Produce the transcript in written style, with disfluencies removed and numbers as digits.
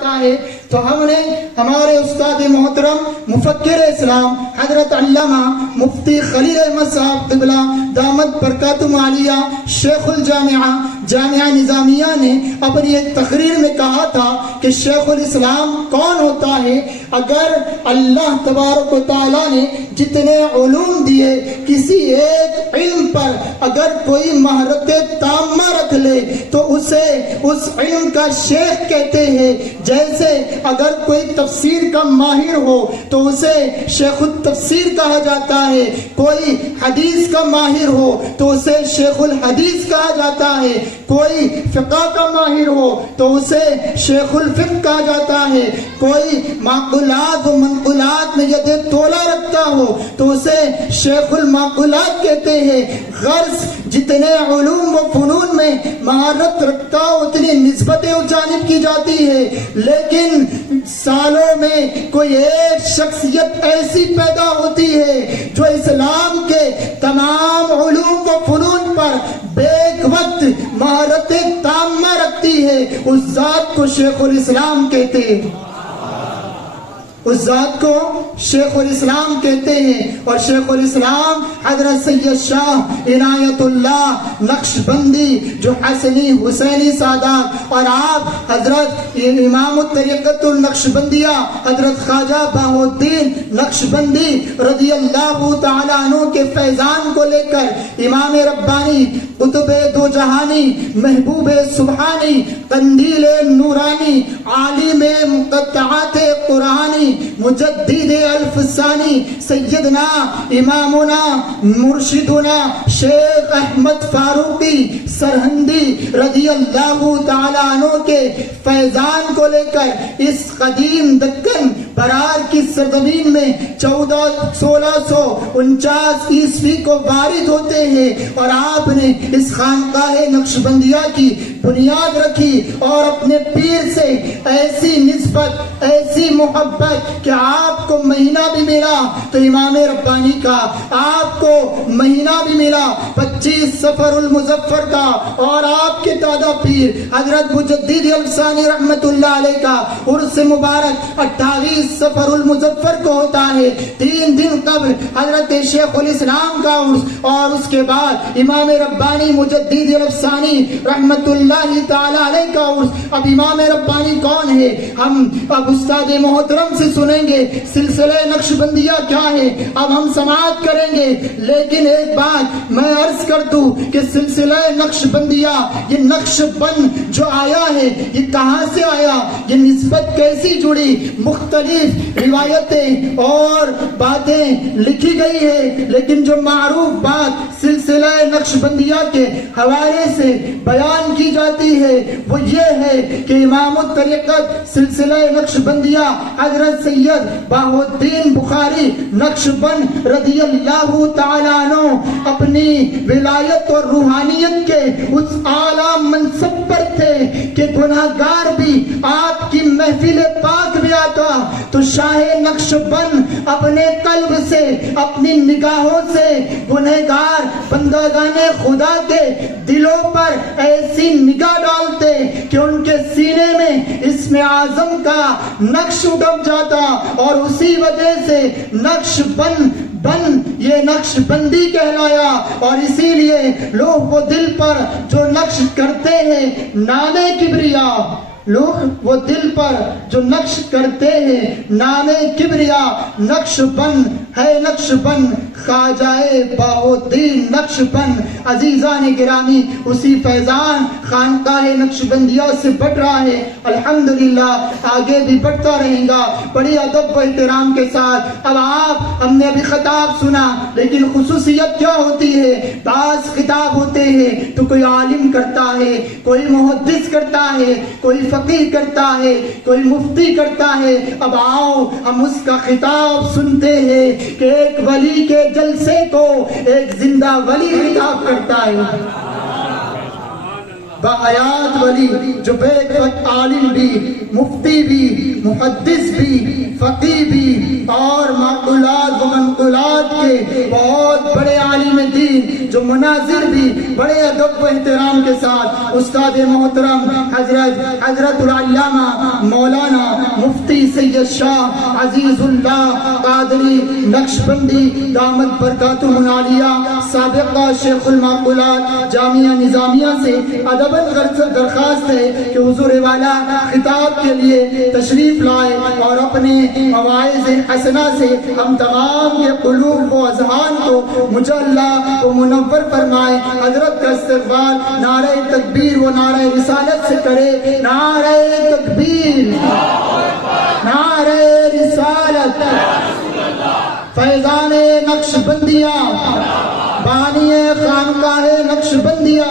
ہے تو ہم نے ہمارے استاد محترم مفکر اسلام حضرت علامہ مفتی خلیل احمد صاحب قبلہ دامت برکاتہم عالیہ شیخ الجامعہ جامعہ نظامیہ نے اپنی ایک تقریر میں کہا تھا کہ شیخ الاسلام کون ہوتا ہے؟ اگر اللہ تبارک و تعالیٰ نے جتنے علوم دیے کسی ایک علم پر اگر کوئی مہارت تامہ رکھ لے تو اسے اس علم کا شیخ کہتے ہیں. جیسے اگر کوئی تفسیر کا ماہر ہو تو اسے شیخ التفسیر کہا جاتا ہے, کوئی حدیث کا ماہر ہو تو اسے شیخ الحدیث کہا جاتا ہے, کوئی فقہ کا ماہر ہو تو اسے شیخ الفقہ کہا جاتا ہے, کوئی معقولات و منقولات میں ید تولہ رکھتا ہو تو اسے شیخ المعقولات کہتے ہیں. غرض جتنے علوم و فنون میں مہارت رکھتا ہو اتنی نسبتیں جانب کی جاتی ہے, لیکن سالوں میں کوئی ایک شخصیت ایسی پیدا ہوتی ہے جو اسلام کے تمام علوم و فنون پر بیک وقت مہارت تامہ رکھتی ہے. اس ذات کو شیخ الاسلام کہتے ہیں, اس ذات کو شیخ الاسلام کہتے ہیں. اور شیخ الاسلام حضرت سید شاہ عنایت اللہ نقشبندی جو حسنی حسینی سادات اور آپ حضرت امام الطریقۃ النقشبندیہ حضرت خواجہ بہاؤالدین نقشبندی رضی اللہ تعالیٰ عنہ کے فیضان کو لے کر امام ربانی قطب دو جہانی محبوب سبحانی قندیل نورانی عالم مقطعات قرآنی مجدد الفسانی سیدنا امامنا مرشدنا شیخ احمد فاروقی سرہندی رضی اللہ تعالیٰ عنہ کے فیضان کو لے کر اس قدیم دکن برار کی سرزمین میں 1649 عیسوی کو وارد ہوتے ہیں اور آپ نے اس خانقاہ نقشبندیہ کی بنیاد رکھی اور اپنے پیر سے ایسی نسبت ایسی محبت کہ آپ کو مہینہ بھی ملا تو امام ربانی کا, آپ کو مہینہ بھی ملا 25 صفر المظفر کا, اور آپ کے دادا پیر حضرت مجدد الفسانی رحمت اللہ علیہ کا عرس مبارک 28 صفر المظفر کو ہوتا ہے. 3 دن قبل حضرت شیخ الاسلام کا عرس اور اس کے بعد امام ربانی مجدد الفسانی رحمت اللہ تعالی علیہ کا عرس. اب امام ربانی کون ہے؟ ہم اب استاد محترم سے سنیں گے سلسلہ نقشبندیہ کیا ہے, اب ہم سماعت کریں گے. لیکن ایک بات میں عرض کر دوں کہ سلسلہ نقشبندیہ یہ نقش بند جو آیا ہے یہ کہاں سے آیا, یہ نسبت کیسی جڑی, مختلف روایتیں اور باتیں لکھی گئی ہے, لیکن جو معروف بات سلسلہ نقشبندیہ کے حوالے سے بیان کی جاتی ہے وہ یہ ہے کہ امام الطریقت سلسلہ نقشبندیہ حضرت سید بہاؤالدین بخاری نقشبند رضی اللہ تعالیٰ عنہ اپنی ولایت اور روحانیت کے اس اعلیٰ منصب پر تھے کہ گناہگار بھی آپ کی محفل پاک میں آتا تو شاہ نقشبند اپنے قلب سے اپنی نگاہوں سے گنہگار بندگان خدا کے دلوں پر ایسی نگاہ ڈالتے کہ ان کے سینے میں اسم اعظم کا نقش اٹک جاتا, اور اسی وجہ سے نقش بند یہ نقش بندی کہلایا. اور اسی لیے لوگ وہ دل پر جو نقش کرتے ہیں نام کبریا, لوگ وہ دل پر جو نقش کرتے ہیں نام کبریا نقش بند ہے, نقش بند خواجہ بہاؤالدین نقش بند. عزیزان گرامی اسی فیضان خانقاہ نقشبندیہ سے بڑھ رہا ہے, الحمدللہ آگے بھی بڑھتا رہے گا بڑی ادب و احترام کے ساتھ. اب آپ ہم نے ابھی خطاب سنا, لیکن خصوصیت کیا ہوتی ہے, بعض خطاب ہوتے ہیں تو کوئی عالم کرتا ہے, کوئی محدث کرتا ہے, کوئی فقیہ کرتا ہے, کوئی مفتی کرتا ہے. اب آؤ ہم اس کا خطاب سنتے ہیں کہ ایک ولی کے جلسے کو ایک زندہ ولی خطاب کرتا ہے, باحیات ولی جو بے وقت عالم بھی, مفتی بھی, محدث بھی, فقیہ بھی اور معقولات و منقولات کے بہت بڑے عالم دین جو مناظر بھی بڑے ادب و احترام کے ساتھ استاد محترم حضرت العلامہ مولانا مفتی سید شاہ عزیز اللہ قادری نقشبندی دامت برکاتہ العالیہ سابقہ شیخ المعقولات جامعہ نظامیہ سے ادباً درخواست ہے کہ حضور والا خطاب کے لیے تشریف لائے اور اپنے مواعظ حسنہ سے ہم تمام کے قلوب و اذہان کو مجلہ و منور فرمائے. حضرت کا استقبال نعرہ تکبیر و نعرہ رسالت سے کرے. نعرہ تکبیر، نعرہ رسالت. فیضان نقشبندیہ، بانی خانقاہ نقشبندیہ.